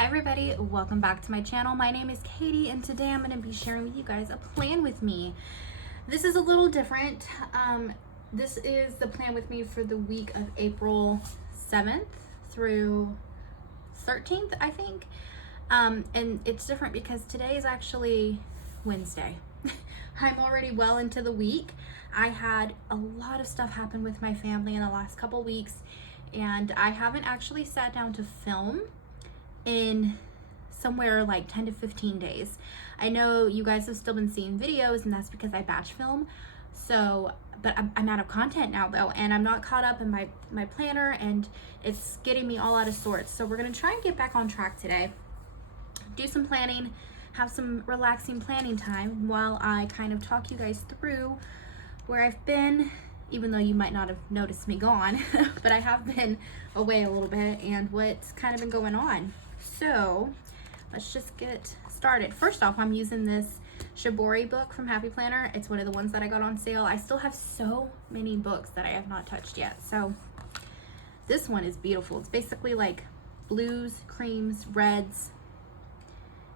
Hi everybody, welcome back to my channel. My name is Katie and today I'm going to be sharing with you guys a plan with me. This is a little different. This is the plan with me for the week of April 7th through 13th, I think. And it's different because today is actually Wednesday. I'm already well into the week. I had a lot of stuff happen with my family in the last couple weeks and I haven't actually sat down to film in somewhere like 10 to 15 days. I know you guys have still been seeing videos and that's because I batch film. So, but I'm out of content now though, and I'm not caught up in my planner and it's getting me all out of sorts. So we're gonna try and get back on track today. Do some planning, have some relaxing planning time while I kind of talk you guys through where I've been, even though you might not have noticed me gone, but I have been away a little bit and what's kind of been going on. So let's just get started. First off, I'm using this Shibori book from Happy Planner. It's one of the ones that I got on sale. I still have so many books that I have not touched yet. So this one is beautiful. It's basically like blues, creams, reds,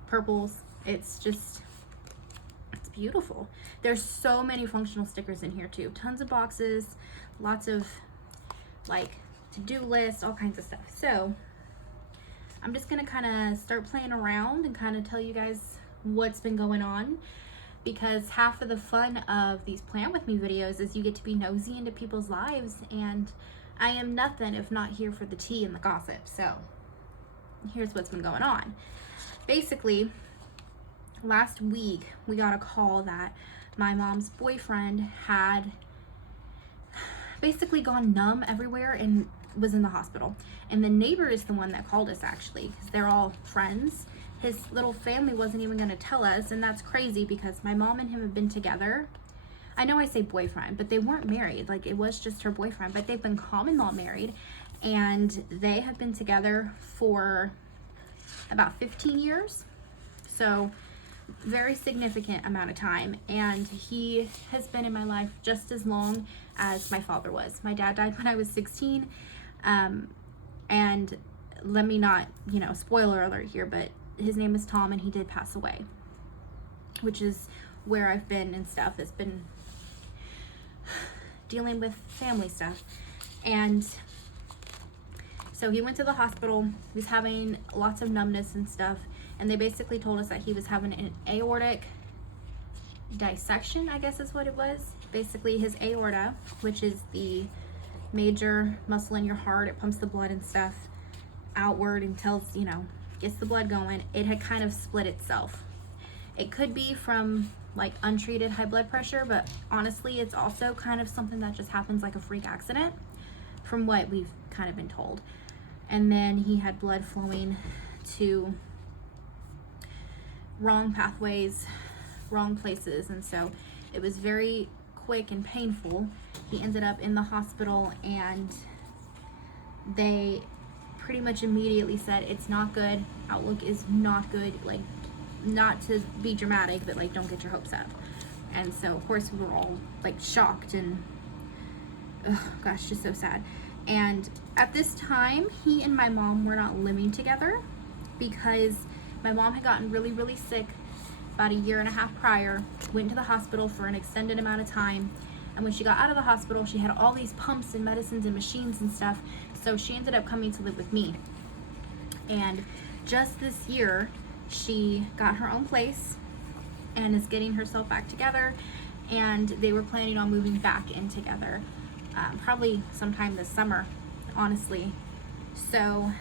purples. It's beautiful. There's so many functional stickers in here too. Tons of boxes, lots of like to-do lists, all kinds of stuff. So I'm just gonna kind of start playing around and kind of tell you guys what's been going on, because half of the fun of these plan with me videos is you get to be nosy into people's lives, and I am nothing if not here for the tea and the gossip. So here's what's been going on. Basically, last week we got a call that my mom's boyfriend had basically gone numb everywhere and was in the hospital. And the neighbor is the one that called us, actually, because they're all friends. His little family wasn't even going to tell us, and that's crazy because my mom and him have been together. I know I say boyfriend, but they weren't married. Like, it was just her boyfriend, but they've been common law married, and they have been together for about 15 years. So very significant amount of time, and he has been in my life just as long as my father was. My dad died when I was 16, and let me not, spoiler alert here, but his name is Tom and he did pass away, which is where I've been and stuff. It's been dealing with family stuff. And so he went to the hospital. He was having lots of numbness and stuff, and they basically told us that he was having an aortic dissection, I guess is what it was. Basically his aorta, which is the major muscle in your heart, it pumps the blood and stuff outward and tells, gets the blood going. It had kind of split itself. It could be from like untreated high blood pressure, but honestly it's also kind of something that just happens like a freak accident from what we've kind of been told. And then he had blood flowing to wrong pathways, wrong places, and so it was very quick and painful. He ended up in the hospital and they pretty much immediately said it's not good, outlook is not good, like, not to be dramatic, but like, don't get your hopes up. And so of course we were all like shocked and gosh, just so sad. And at this time he and my mom were not living together because my mom had gotten really, really sick about a year and a half prior, went to the hospital for an extended amount of time. And when she got out of the hospital, she had all these pumps and medicines and machines and stuff. So she ended up coming to live with me. And just this year, she got her own place and is getting herself back together. And they were planning on moving back in together, probably sometime this summer, honestly. So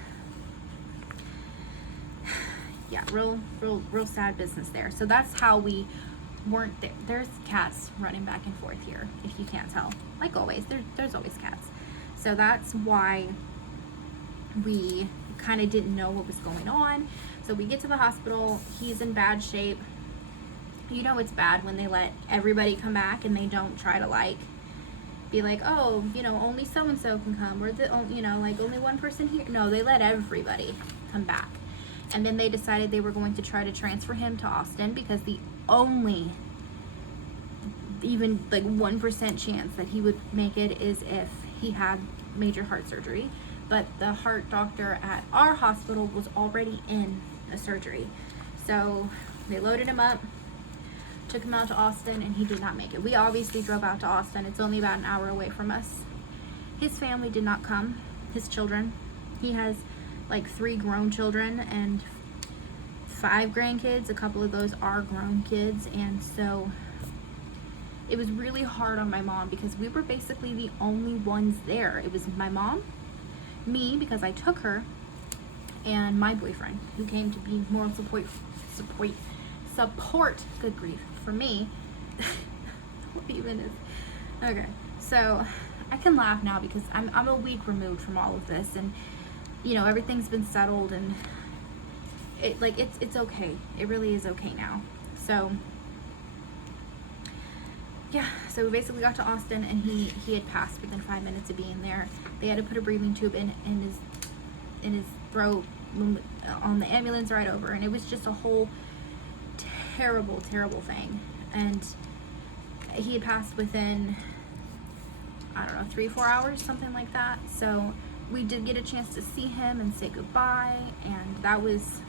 yeah, real sad business there. So that's how we weren't there. There's cats running back and forth here, if you can't tell. Like always, there's always cats. So that's why we kind of didn't know what was going on. So we get to the hospital, he's in bad shape. It's bad when they let everybody come back and they don't try to like be like, oh, only so-and-so can come, or like only one person here. No, they let everybody come back. And then they decided they were going to try to transfer him to Austin because the only even like 1% chance that he would make it is if he had major heart surgery, but the heart doctor at our hospital was already in a surgery. So they loaded him up, took him out to Austin, and he did not make it. We obviously drove out to Austin. It's only about an hour away from us. His family did not come, his children. He has like 3 grown children and 5 grandkids. A couple of those are grown kids, and so it was really hard on my mom because we were basically the only ones there. It was my mom, me because I took her, and my boyfriend who came to be moral support, good grief, for me. What even is, okay, so I can laugh now because I'm a week removed from all of this, and you know, everything's been settled, and it's okay. It really is okay now. So yeah, so we basically got to Austin, and he had passed within 5 minutes of being there. They had to put a breathing tube in his throat on the ambulance right over, and it was just a whole terrible thing. And he had passed within, I don't know, 3-4 hours, something like that. So we did get a chance to see him and say goodbye, and that was,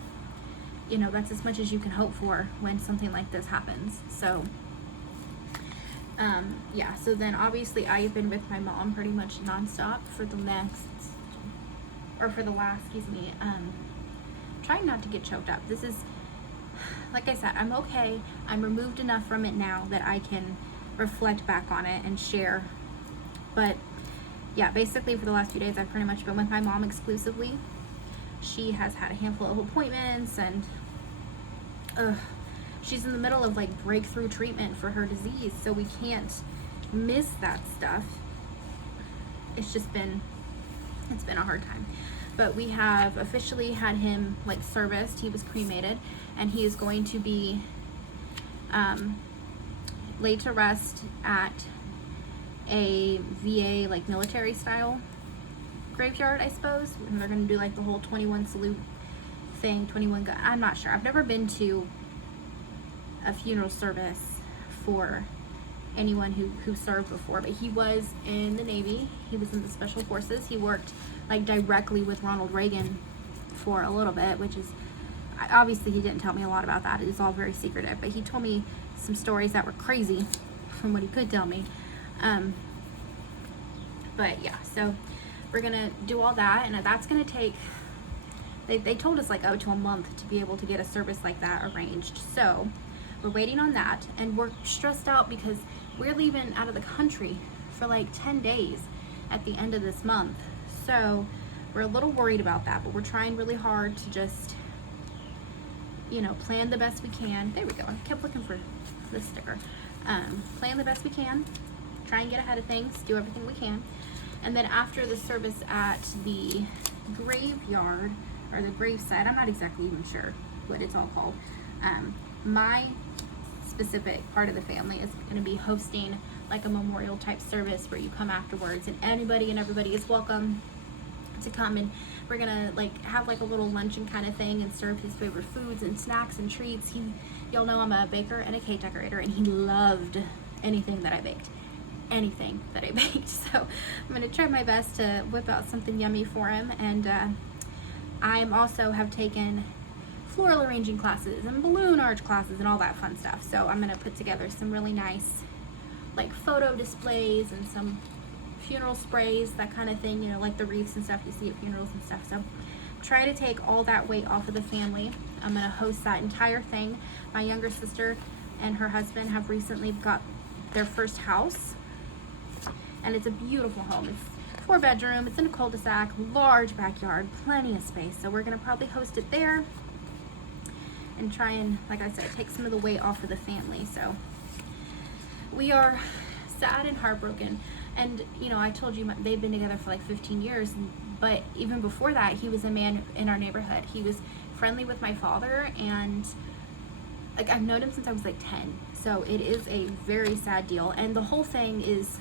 you know, that's as much as you can hope for when something like this happens. So yeah, so then obviously I have been with my mom pretty much nonstop for the last, trying not to get choked up. This is, like I said, I'm okay. I'm removed enough from it now that I can reflect back on it and share. But yeah, basically for the last few days I've pretty much been with my mom exclusively. She has had a handful of appointments, and she's in the middle of like breakthrough treatment for her disease, so we can't miss that stuff. It's been a hard time. But we have officially had him like serviced. He was cremated, and he is going to be laid to rest at a VA like military style graveyard, I suppose. And they're going to do like the whole 21 salute thing, 21 gun. I'm not sure. I've never been to a funeral service for anyone who served before, but he was in the Navy. He was in the Special Forces. He worked like directly with Ronald Reagan for a little bit, which is, obviously he didn't tell me a lot about that. It is all very secretive, but he told me some stories that were crazy from what he could tell me. But yeah, so we're gonna do all that, and that's gonna take, they told us like up to a month to be able to get a service like that arranged. So we're waiting on that, and we're stressed out because we're leaving out of the country for like 10 days at the end of this month. So we're a little worried about that, but we're trying really hard to just, you know, plan the best we can. There we go. I kept looking for this sticker. Plan the best we can, try and get ahead of things, do everything we can. And then after the service at the graveyard, or the gravesite, I'm not exactly even sure what it's all called, my specific part of the family is going to be hosting like a memorial type service where you come afterwards, and anybody and everybody is welcome to come, and we're gonna like have like a little luncheon kind of thing and serve his favorite foods and snacks and treats. Y'all know I'm a baker and a cake decorator, and he loved anything that I baked. So I'm gonna try my best to whip out something yummy for him. And I also have taken floral arranging classes and balloon arch classes and all that fun stuff. So I'm gonna put together some really nice like photo displays and some funeral sprays, that kind of thing, you know, like the wreaths and stuff you see at funerals and stuff. So try to take all that weight off of the family. I'm gonna host that entire thing. My younger sister and her husband have recently got their first house, and it's a beautiful home. It's 4-bedroom, it's in a cul-de-sac, large backyard, plenty of space. So we're gonna probably host it there and try and, like I said, take some of the weight off of the family. So we are sad and heartbroken. And you know, I told you they've been together for like 15 years, but even before that, he was a man in our neighborhood. He was friendly with my father, and like I've known him since I was like 10. So it is a very sad deal. And the whole thing is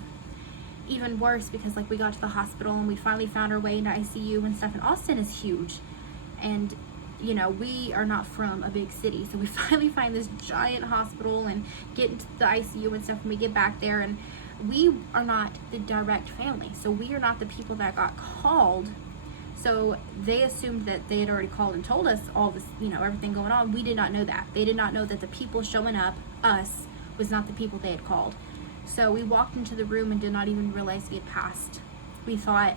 even worse because like we got to the hospital and we finally found our way into ICU and stuff. And Austin is huge, and you know, we are not from a big city, so we finally find this giant hospital and get into the ICU and stuff when we get back there. And we are not the direct family, so we are not the people that got called So they assumed that they had already called and told us all this, everything going on. We did not know that. They did not know that the people showing up, us, was not the people they had called. So we walked into the room and did not even realize he had passed. We thought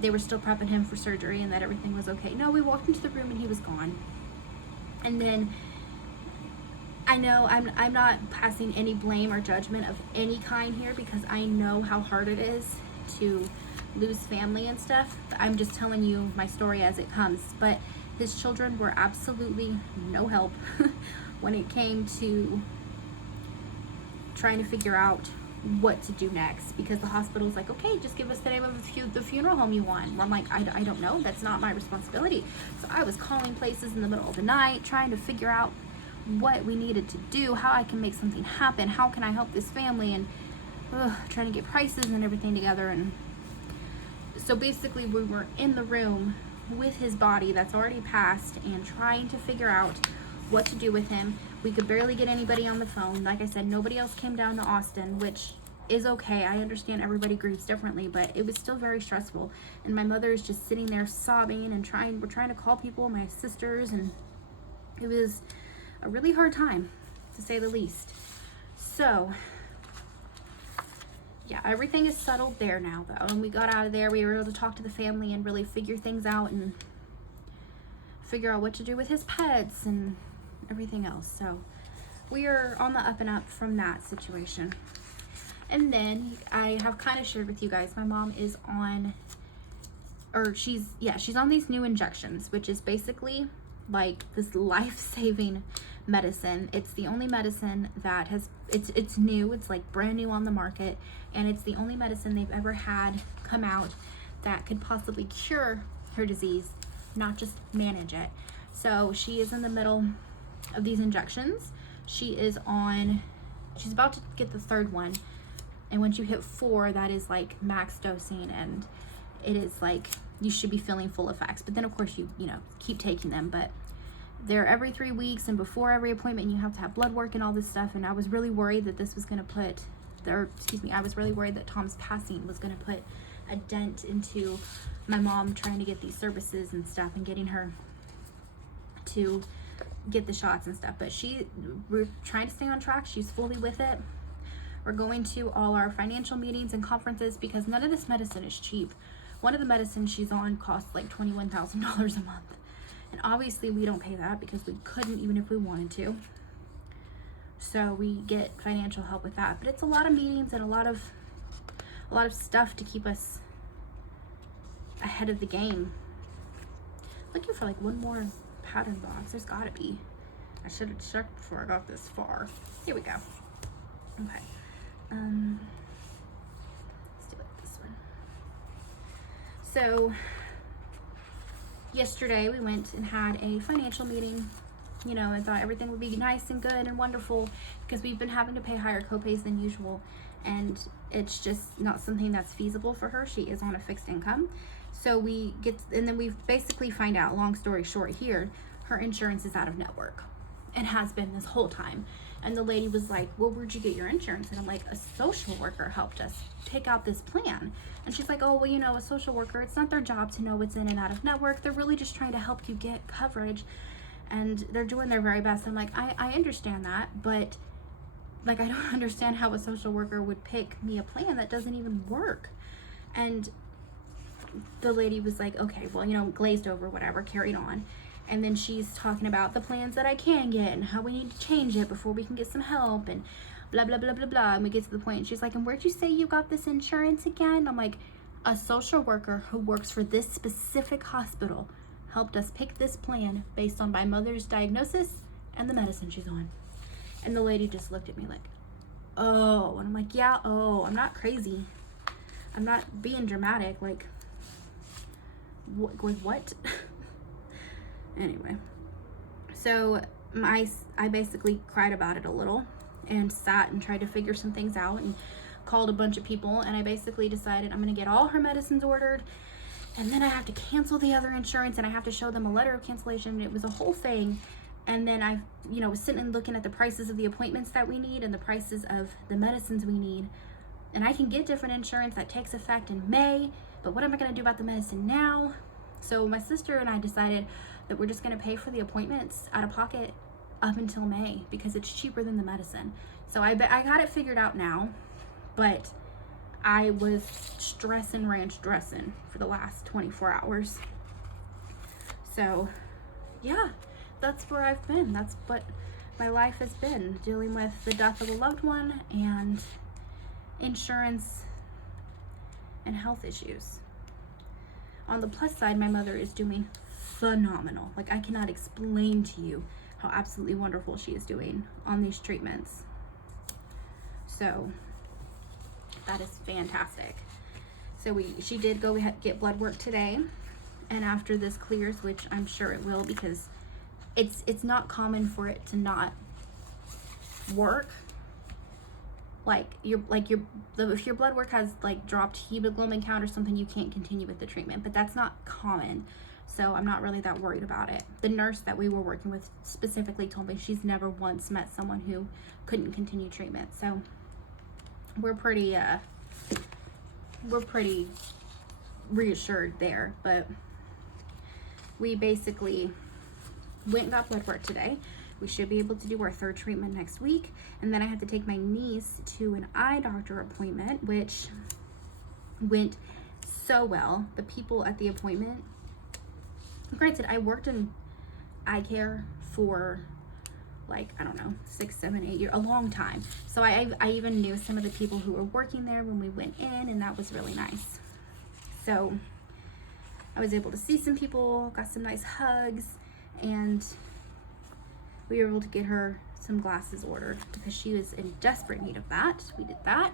they were still prepping him for surgery and that everything was okay. No, we walked into the room and he was gone. And then I know I'm not passing any blame or judgment of any kind here, because I know how hard it is to lose family and stuff. I'm just telling you my story as it comes. But his children were absolutely no help when it came to trying to figure out what to do next, because the hospital's like, okay, just give us the name of the funeral home you want. Well, I'm like, I don't know, that's not my responsibility. So I was calling places in the middle of the night trying to figure out what we needed to do, how I can make something happen, how can I help this family, and trying to get prices and everything together. And so basically we were in the room with his body that's already passed and trying to figure out what to do with him. We could barely get anybody on the phone. Like I said, nobody else came down to Austin, which is okay. I understand everybody grieves differently, but it was still very stressful. And my mother is just sitting there sobbing and we're trying to call people, my sisters, and it was a really hard time, to say the least. So yeah, everything is settled there now, though. And we got out of there, we were able to talk to the family and really figure things out and figure out what to do with his pets and everything else. So we are on the up and up from that situation. And then I have kind of shared with you guys, my mom is on, she's on these new injections, which is basically like this life-saving medicine. It's the only medicine that it's new, it's like brand new on the market, and it's the only medicine they've ever had come out that could possibly cure her disease, not just manage it. So she is in the middle of these injections. She's about to get the third one, and once you hit 4, that is like max dosing, and it is like you should be feeling full effects. But then of course you keep taking them, but they're every 3 weeks, and before every appointment you have to have blood work and all this stuff. And I was really worried that this was going to I was really worried that Tom's passing was going to put a dent into my mom trying to get these services and stuff and getting her to get the shots and stuff. But we're trying to stay on track. She's fully with it. We're going to all our financial meetings and conferences, because none of this medicine is cheap. One of the medicines she's on costs like $21,000 a month. And obviously we don't pay that, because we couldn't even if we wanted to. So we get financial help with that. But it's a lot of meetings and a lot of stuff to keep us ahead of the game. Looking for like one more pattern box. There's gotta be. I should have checked before I got this far. Here we go. Okay. Let's do it this one. So yesterday we went and had a financial meeting. I thought everything would be nice and good and wonderful, because we've been having to pay higher copays than usual, and it's just not something that's feasible for her. She is on a fixed income. So then we basically find out, long story short here, her insurance is out of network and has been this whole time. And the lady was like, well, where'd you get your insurance? And I'm like, a social worker helped us pick out this plan. And she's like, oh, well, a social worker, it's not their job to know what's in and out of network. They're really just trying to help you get coverage, and they're doing their very best. I'm like, I understand that, but like, I don't understand how a social worker would pick me a plan that doesn't even work. And the lady was like, okay, well, glazed over, whatever, carried on. And then she's talking about the plans that I can get and how we need to change it before we can get some help and blah, blah, blah, blah, blah. And we get to the point and she's like, and where'd you say you got this insurance again? I'm like, a social worker who works for this specific hospital helped us pick this plan based on my mother's diagnosis and the medicine she's on. And the lady just looked at me like, oh. And I'm like, yeah, oh, I'm not crazy. I'm not being dramatic. Like, what? Anyway, so I basically cried about it a little and sat and tried to figure some things out and called a bunch of people, and I basically decided I'm going to get all her medicines ordered, and then I have to cancel the other insurance, and I have to show them a letter of cancellation. It was a whole thing. And then I was sitting and looking at the prices of the appointments that we need and the prices of the medicines we need, and I can get different insurance that takes effect in May, but what am I going to do about the medicine now? So my sister and I decided that we're just going to pay for the appointments out of pocket up until May because it's cheaper than the medicine. So I got it figured out now, but I was stressing ranch dressing for the last 24 hours. So yeah, that's where I've been. That's what my life has been, dealing with the death of a loved one and insurance and health issues. On the plus side, my mother is doing phenomenal. Like, I cannot explain to you how absolutely wonderful she is doing on these treatments. So that is fantastic. So she did go get blood work today, and after this clears, which I'm sure it will, because it's not common for it to not work. If your blood work has like dropped hemoglobin count or something, you can't continue with the treatment, but that's not common. So I'm not really that worried about it. The nurse that we were working with specifically told me she's never once met someone who couldn't continue treatment. So we're pretty reassured there. But we basically went and got blood work today. We should be able to do our third treatment next week. And then I have to take my niece to an eye doctor appointment, which went so well. The people at the appointment, granted, I worked in eye care for like, I don't know, 6, 7, 8 years, a long time. So I even knew some of the people who were working there when we went in, and that was really nice. So I was able to see some people, got some nice hugs, and we were able to get her some glasses ordered because she was in desperate need of that. We did that.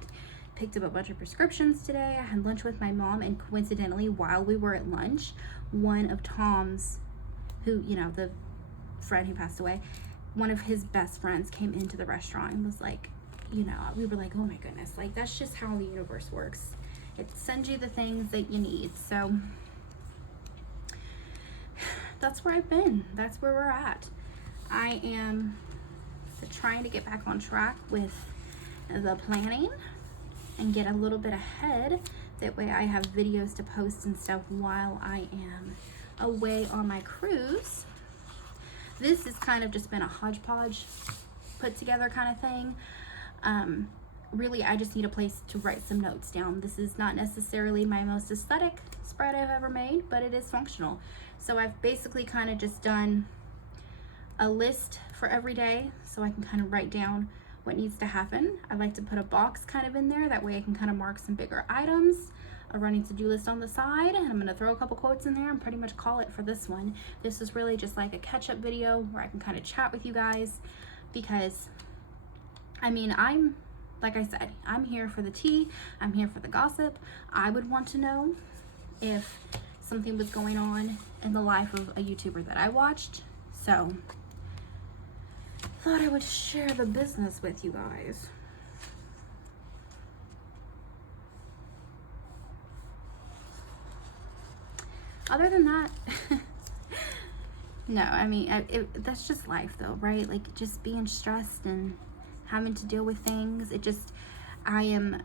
Picked up a bunch of prescriptions today. I had lunch with my mom, and coincidentally, while we were at lunch, one of Tom's, who, you know, the friend who passed away, one of his best friends came into the restaurant and was like, you know, we were like, oh my goodness, like, that's just how the universe works. It sends you the things that you need. So that's where I've been. That's where we're at. I am trying to get back on track with the planning and get a little bit ahead. That way I have videos to post and stuff while I am away on my cruise. This has kind of just been a hodgepodge put together kind of thing. Really, I just need a place to write some notes down. This is not necessarily my most aesthetic spread I've ever made, but it is functional. So I've basically kind of just done a list for every day so I can kind of write down what needs to happen. I like to put a box kind of in there, that way I can kind of mark some bigger items, a running to-do list on the side, and I'm going to throw a couple quotes in there and pretty much call it for this one. This is really just like a catch-up video where I can kind of chat with you guys, because I mean, like I said, I'm here for the tea, I'm here for the gossip. I would want to know if something was going on in the life of a YouTuber that I watched. So thought I would share the business with you guys. Other than that, no, I mean, that's just life though, right? Like, just being stressed and having to deal with things. I am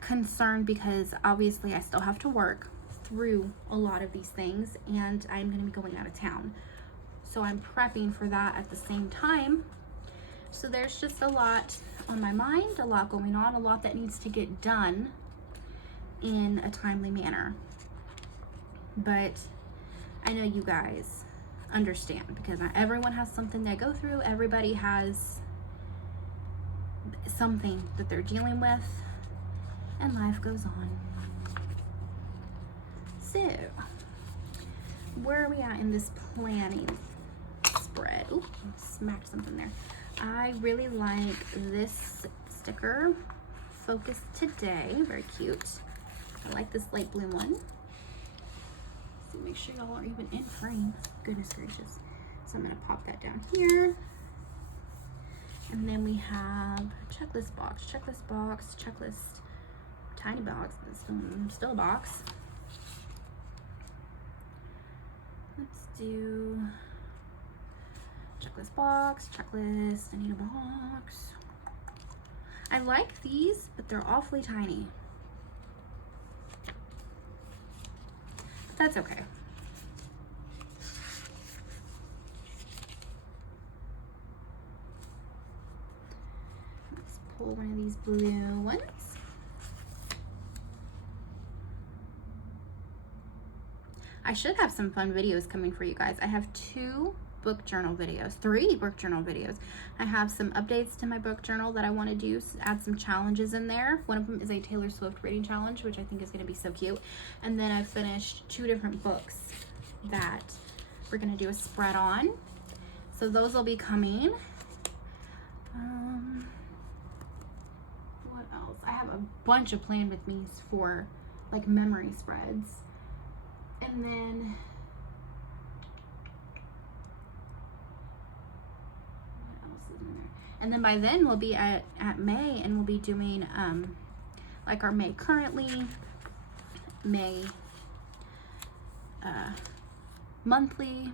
concerned because obviously I still have to work through a lot of these things, and I'm going to be going out of town. So I'm prepping for that at the same time. So there's just a lot on my mind, a lot going on, a lot that needs to get done in a timely manner. But I know you guys understand, because everyone has something they go through. Everybody has something that they're dealing with, and life goes on. So where are we at in this planning spread? Ooh, smacked something there. I really like this sticker, Focus Today, very cute. I like this light blue one. So make sure y'all are even in frame. Goodness gracious. So I'm gonna pop that down here. And then we have checklist box, checklist, tiny box, but still a box. Let's do checklist box, checklist, I need a box. I like these, but they're awfully tiny. But that's okay. pull one of these blue ones. I should have some fun videos coming for you guys. I have 2 book journal videos, 3 book journal videos. I have some updates to my book journal that I want to do, add some challenges in there. One of them is a Taylor Swift reading challenge, which I think is going to be so cute. And then I've finished 2 different books that we're going to do a spread on. So those will be coming. What else? I have a bunch of plan with me's for like memory spreads. And then what else is in there? And then by then we'll be at May, and we'll be doing like our May currently, May monthly.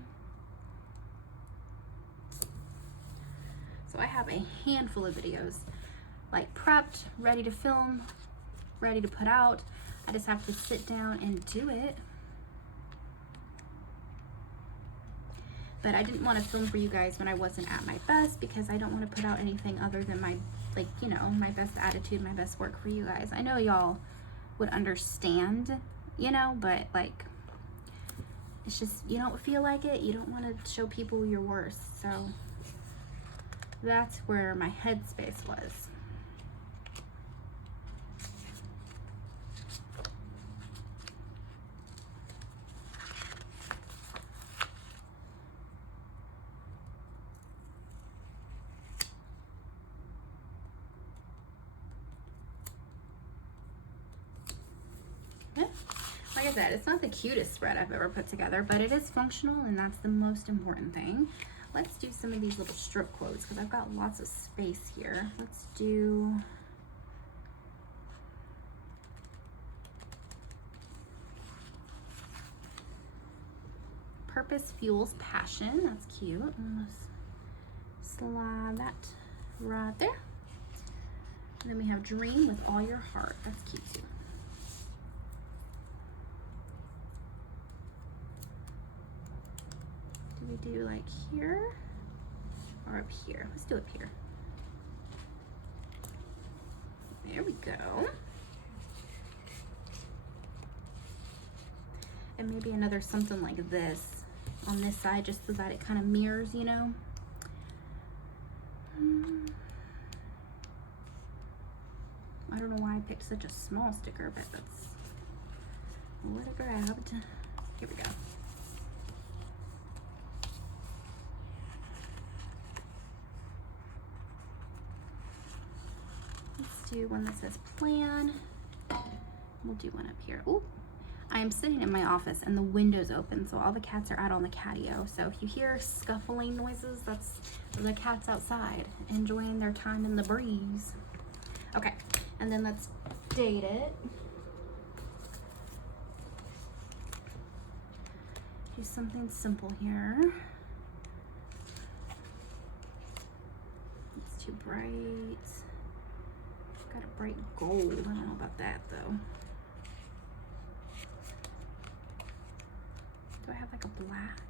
So I have a handful of videos like prepped, ready to film, ready to put out. I just have to sit down and do it. But I didn't want to film for you guys when I wasn't at my best, because I don't want to put out anything other than my, like, you know, my best attitude, my best work for you guys. I know y'all would understand, you know, but like, it's just, you don't feel like it. You don't want to show people your worst. So that's where my headspace was. Like I said, it's not the cutest spread I've ever put together, but it is functional, and that's the most important thing. Let's do some of these little strip quotes because I've got lots of space here. Let's do purpose fuels passion. That's cute. Let's slide that right there. And then we have dream with all your heart. That's cute too. Do we do like here or up here? Let's do up here. There we go. And maybe another something like this on this side, just so that it kind of mirrors, you know. I don't know why I picked such a small sticker, but that's what I grabbed. Here we go. Let's do one that says plan. We'll do one up here. Ooh, I am sitting in my office and the window's open, so all the cats are out on the catio. So if you hear scuffling noises, that's the cats outside enjoying their time in the breeze. Okay, and then let's date it. Do something simple here. It's too bright. Got a bright gold. I don't know about that though. Do I have like a black?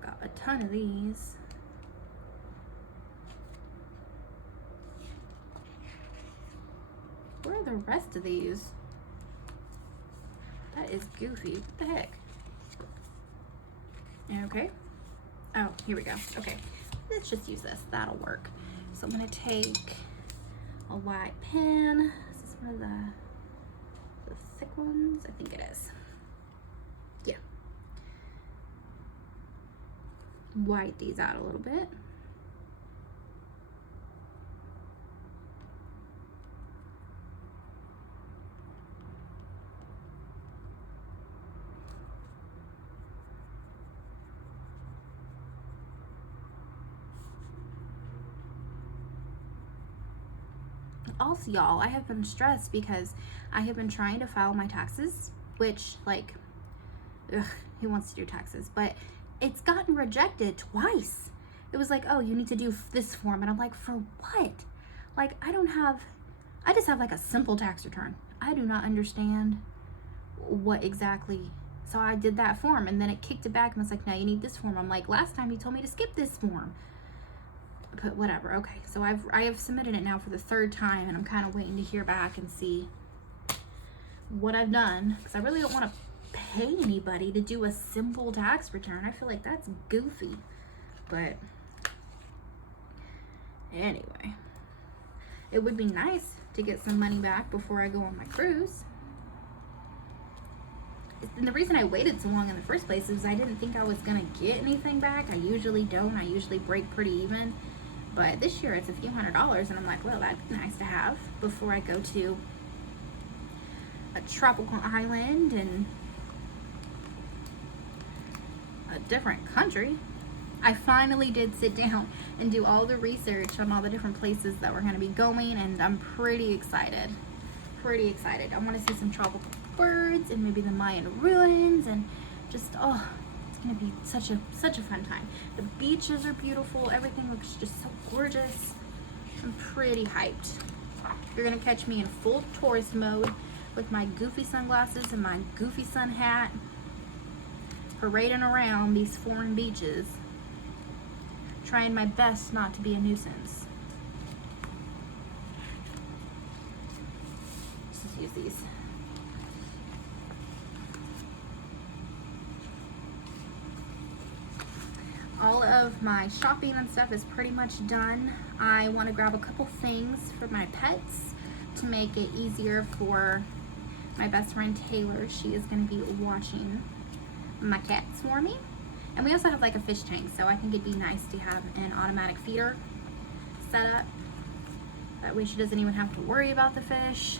Got a ton of these. Where are the rest of these? That is goofy. What the heck? Okay. Oh, here we go. Okay, let's just use this. That'll work. So I'm gonna take a white pen. Is this one of the thick ones? I think it is. Yeah. White these out a little bit. Also, y'all, I have been stressed because I have been trying to file my taxes, which, like, ugh, who wants to do taxes? But it's gotten rejected twice. It was like, oh, you need to do this form. And I'm like, for what? Like, I don't have I just have like a simple tax return. I do not understand what exactly. So I did that form, and then it kicked it back and was like, now you need this form. I'm like, last time you told me to skip this form. But whatever. Okay, so I have submitted it now for the 3rd time, and I'm kind of waiting to hear back and see what I've done, because I really don't want to pay anybody to do a simple tax return. I feel like that's goofy. But anyway, it would be nice to get some money back before I go on my cruise. And the reason I waited so long in the first place is I didn't think I was gonna get anything back. I usually don't. I usually break pretty even. But this year it's a few $100s, and I'm like, well, that'd be nice to have before I go to a tropical island and a different country. I finally did sit down and do all the research on all the different places that we're going to be going, and I'm pretty excited. Pretty excited. I want to see some tropical birds and maybe the Mayan ruins, and just, oh, it's going to be such a fun time. The beaches are beautiful. Everything looks just so gorgeous. I'm pretty hyped. You're going to catch me in full tourist mode with my goofy sunglasses and my goofy sun hat, parading around these foreign beaches, trying my best not to be a nuisance. Let's just use these. All of my shopping and stuff is pretty much done. I want to grab a couple things for my pets to make it easier for my best friend Taylor. She is going to be watching my cats for me. And we also have like a fish tank, so I think it'd be nice to have an automatic feeder set up. That way she doesn't even have to worry about the fish.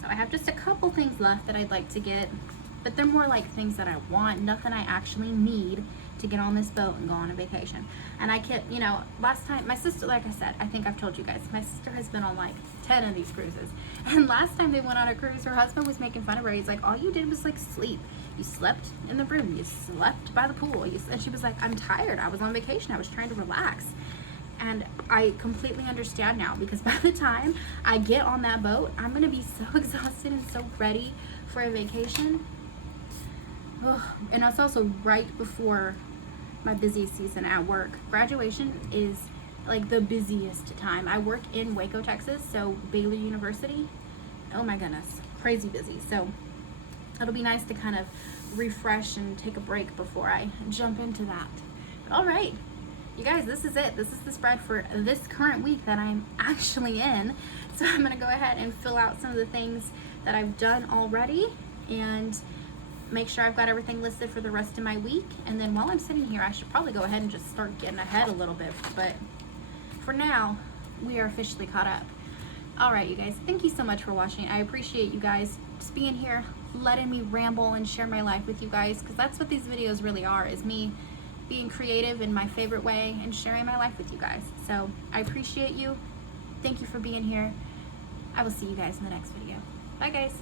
So I have just a couple things left that I'd like to get, but they're more like things that I want, nothing I actually need to get on this boat and go on a vacation. And I kept, you know, last time, my sister, like I said, I think I've told you guys, my sister has been on like 10 of these cruises. And last time they went on a cruise, her husband was making fun of her. He's like, all you did was like sleep. You slept in the room. You slept by the pool. And she was like, I'm tired. I was on vacation. I was trying to relax. And I completely understand now, because by the time I get on that boat, I'm going to be so exhausted and so ready for a vacation. Ugh. And it's also right before my busiest season at work. Graduation is like the busiest time. I work in Waco, Texas, so Baylor University. Oh my goodness, crazy busy. So it'll be nice to kind of refresh and take a break before I jump into that. But all right, you guys, this is it. This is the spread for this current week that I'm actually in. So I'm gonna go ahead and fill out some of the things that I've done already and make sure I've got everything listed for the rest of my week. And then while I'm sitting here, I should probably go ahead and just start getting ahead a little bit. But for now, we are officially caught up. All right, you guys, thank you so much for watching. I appreciate you guys just being here, letting me ramble and share my life with you guys, because that's what these videos really are, is me being creative in my favorite way and sharing my life with you guys. So I appreciate you. Thank you for being here. I will see you guys in the next video. Bye, guys.